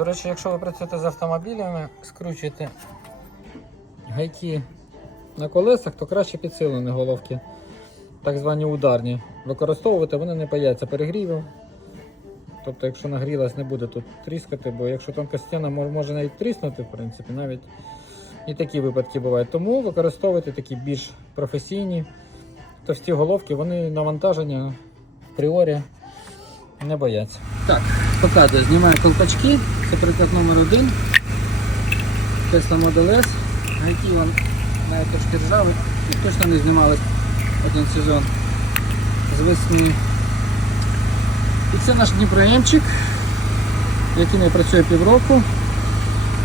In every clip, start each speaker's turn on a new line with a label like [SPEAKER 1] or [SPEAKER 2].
[SPEAKER 1] До речі, якщо ви працюєте з автомобілями, скручуєте гайки на колесах, то краще підсилені головки, так звані ударні. Використовувати вони не бояться перегрівів. Тобто, якщо нагрілась, не буде тут тріскати, бо якщо тонка стіна може навіть тріснути, в принципі, навіть і такі випадки бувають. Тому використовуйте такі більш професійні товсті головки, вони навантаження апріорі не бояться. Так, показую, знімаю колпачки. Це приклад номер один. Tesla Model S. Гайки вам навіть трошки ржаві. Їх точно не знімали один сезон з весни. І це наш Дніпроємчик, який не працює півроку.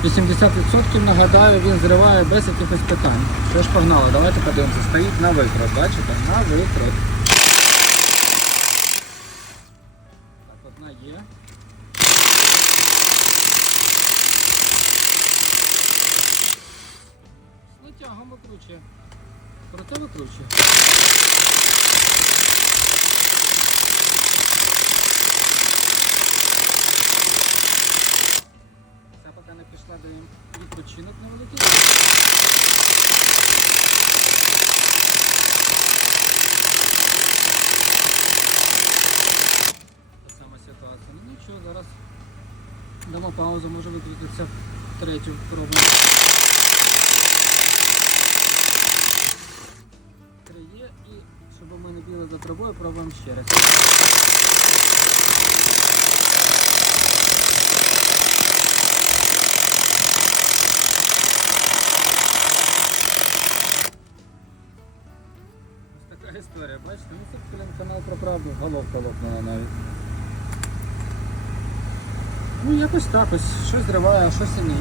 [SPEAKER 1] 80% нагадаю, він зриває без якихось питань. Що ж погнали, давайте подивимося. Стоїть на викрот, бачите? На викрот. Є. З натягом викручує. Проте викручує. Ця поки не пішла, даємо відпочинок невеликий. Ну зараз дамо паузу, може викрутитися третю пробу. Три є і щоб ми не біли за трубою, пробуємо ще раз. Така історія, бачите, ну це канал про правду, головка лопнула навіть. Ну якось так ось, щось зриває, щось і ні.